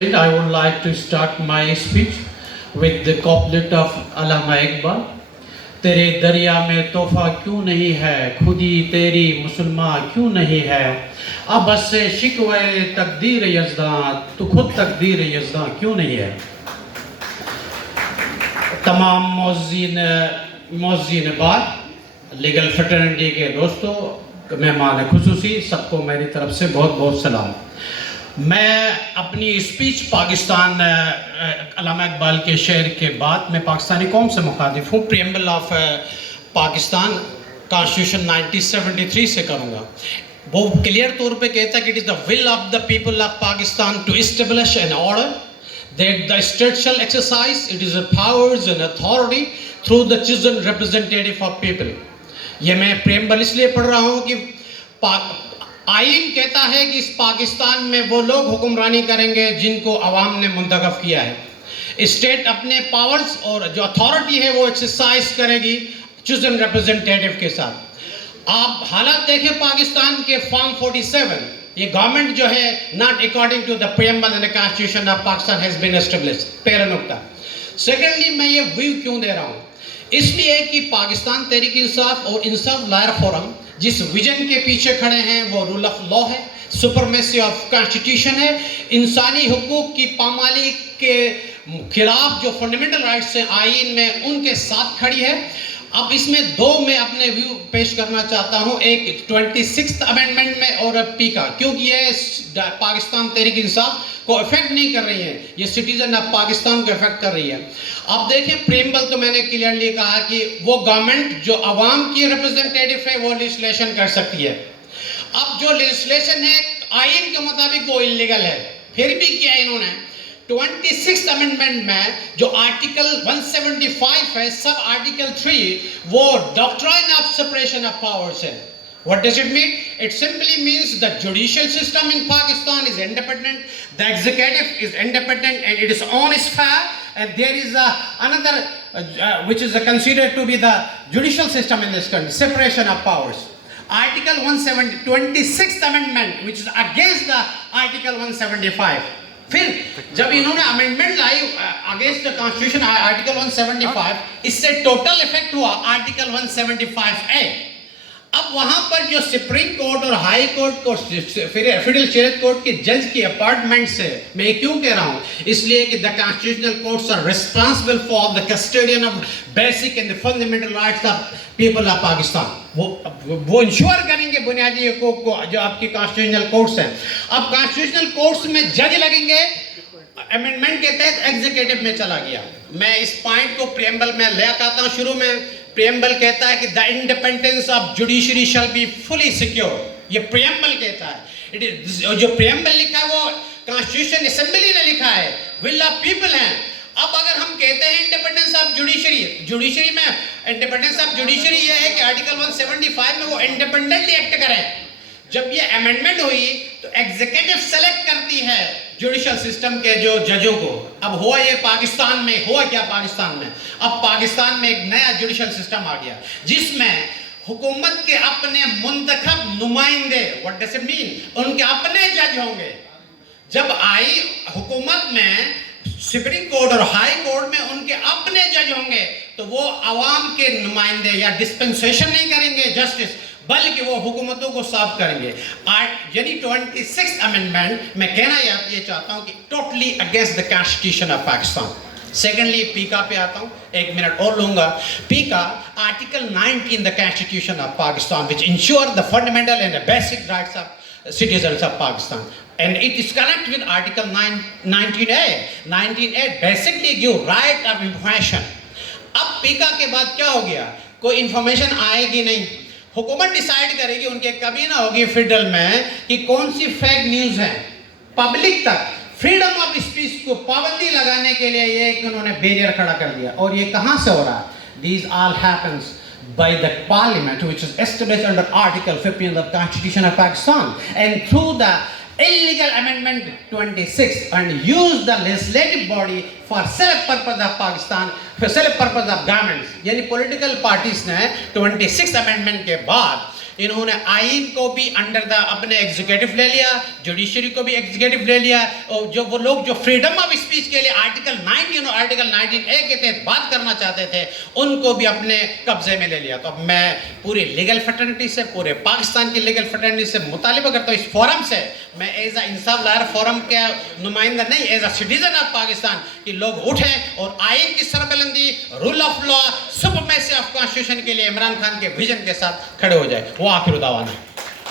I would like to start my speech with the couplet of Allama Iqbal. तेरे दरिया में तोहफा क्यों नहीं है, खुदी तेरी मुसलमान क्यों नहीं है, अब बस से शिकवे तकदीर यज़दां, तू खुद तकदीर यज़दां क्यों नहीं है। तमाम मौज़ीन बाद लीगल फ्रेटर्निटी के दोस्तों, मेहमान खुसूसी, सबको मेरी तरफ से बहुत बहुत सलाम। मैं अपनी स्पीच पाकिस्तान अल्लामा इकबाल के शेर के बाद मैं पाकिस्तानी कौम से मुखातिब हूँ। प्रीएम्बल ऑफ पाकिस्तान कॉन्स्टिट्यूशन 1973 से करूँगा। वो क्लियर तौर पे कहता है कि it is the will of the people of Pakistan to establish an order that the state shall exercise it is powers and authority through the chosen representative of people। ये मैं प्रेम्बल इसलिए पढ़ रहा हूँ कि आइन कहता है कि इस पाकिस्तान में वो लोग हुक्मरानी करेंगे जिनको अवाम ने मुंतखब किया है। स्टेट अपने पावर्स और जो अथॉरिटी है वो एक्सरसाइज करेगी चूजन रिप्रेजेंटेटिव के साथ। आप हालात देखें पाकिस्तान के फॉर्म 47, ये गवर्नमेंट जो है not according to the preamble and the constitution of Pakistan has been established. पहला नुक्ता। सेकेंडली, मैं ये व्यू क्यों दे रहा हूँ, इसलिए कि पाकिस्तान तहरीक इंसाफ और इंसाफ लॉयर फोरम जिस विजन के पीछे खड़े हैं वो रूल ऑफ लॉ है, सुपरमेसी ऑफ कॉन्स्टिट्यूशन है, इंसानी हुकूक की पामाली के खिलाफ जो फंडामेंटल राइट्स हैं आइन में उनके साथ खड़ी है। अब इसमें दो मैं अपने व्यू पेश करना चाहता हूं, एक 26th अमेंडमेंट में और पी का, क्योंकि ये पाकिस्तान तहरीक इंसाफ को इफेक्ट नहीं कर रही है, ये सिटीजन ऑफ पाकिस्तान को इफेक्ट कर रही है। अब देखें प्रीएम्बल तो मैंने क्लियरली कहा कि वो गवर्नमेंट जो अवाम की रिप्रेजेंटेटिव है वो लेजिस्लेशन कर सकती है। अब जो लेजिस्लेशन है आइन के मुताबिक वो इलीगल है, फिर भी किया इन्होंने 26th अमेंडमेंट में जो आर्टिकल 175 है, सब आर्टिकल 3 वो doctrine of separation of powers है। What does it mean? It simply means the judicial system in Pakistan is independent, the executive is independent and it is on its fire, and there is another which is considered to be the judicial system in this country, separation of powers. Article 26th amendment which is against the article 175। फिर जब इन्होंने amendment lie against the constitution article 175, इससे total effect हुआ article 175A। अब वहां पर जो supreme court और हाई कोर्ट को फेडरल शरीयत कोर्ट के जज की अपॉइंटमेंट से मैं क्यों कह रहा हूं, इसलिए कि the constitutional courts are responsible for the custodian of basic and fundamental rights of people of Pakistan. वो इंश्योर करेंगे बुनियादी हकूक को जो आपकी कॉन्स्टिट्यूशनल कोर्ट्स हैं। अब कॉन्स्टिट्यूशनल कोर्ट्स में जज लगेंगे, अमेंडमेंट के तहत एग्जीक्यूटिव में चला गया। मैं इस पॉइंट को प्रीएम्बल में ले आता हूं। शुरू में प्रीएम्बल कहता है कि the independence of judiciary shall be fully secure, ये प्रीएम्बल कहता है। इट इज जो प्रीएम्बल लिखा है वो कॉन्स्टिट्यूशन असेंबली ने लिखा है, विल ऑफ पीपल है। अब अगर हम कहते हैं इंडिपेंडेंस ऑफ जुडिशरी में इंडिपेंडेंस ऑफ जुडिशरी ये है कि आर्टिकल 175 में वो इंडिपेंडेंटली एक्ट करें। जब ये अमेंडमेंट हुई तो एग्जीक्यूटिव सेलेक्ट करती है जुडिशियल सिस्टम के जो जजों को। अब हुआ ये पाकिस्तान में, हुआ क्या पाकिस्तान में, अब पाकिस्तान में एक नया जुडिशियल सिस्टम आ गया जिसमें हुकूमत के अपने मुंतखब नुमाइंदे, व्हाट डज इट मीन, उनके अपने जज होंगे। जब आई हुकूमत में सुप्रीम कोर्ट और हाई कोर्ट में उनके अपने जज होंगे तो वो अवाम के नुमाइंदे या डिस्पेंसेशन नहीं करेंगे जस्टिस, बल्कि वो हुकूमतों को साफ करेंगे। यानी 26th अमेंडमेंट मैं कहना ये चाहता हूं कि totally against the constitution of Pakistan. Secondly पीका पे आता हूं, 1 मिनट और लूंगा। पीका article 19 the constitution of Pakistan which ensure the fundamental and basic rights of citizens of Pakistan and it is connected with article 19A basically give right of information। अब पीका के बाद क्या हो गया, कोई इंफॉर्मेशन आएगी नहीं, हुकूमत डिसाइड करेगी, उनके कभी ना होगी फेडरल में कि कौन सी फेक न्यूज़ है। पब्लिक तक फ्रीडम ऑफ स्पीच को पाबंदी लगाने के लिए ये उन्होंने बैरियर खड़ा कर दिया। और ये कहाँ से हो रहा है, these all happens by the parliament which is established under article 15 of the constitution of Pakistan and through the illegal amendment 26 and use the legislative body for self purpose of Pakistan, for self purpose of governments। यानी political parties ने 26th amendment के बाद इन्होंने आइन को भी under the अपने executive ले लिया, जुडिशरी को भी एग्जीक्यूटिव ले लिया, और जो वो लोग जो फ्रीडम ऑफ स्पीच के लिए आर्टिकल 19 और आर्टिकल 19A के तहत बात करना चाहते थे उनको भी अपने कब्जे में ले लिया। तो मैं पूरी लीगल फ्रेटर्निटी से, पूरे पाकिस्तान की लीगल फ्रेटर्निटी से मुतालिबा करता हूँ, इस फोरम से, मैं as a Insaf lawyer forum के नुमाइंदा नहीं, as a citizen of Pakistan, कि लोग उठें और आइन की सरबलंदी, rule of law, supremacy of constitution के लिए इमरान खान के विजन के साथ खड़े हो जाए। वो आखिर दावा है।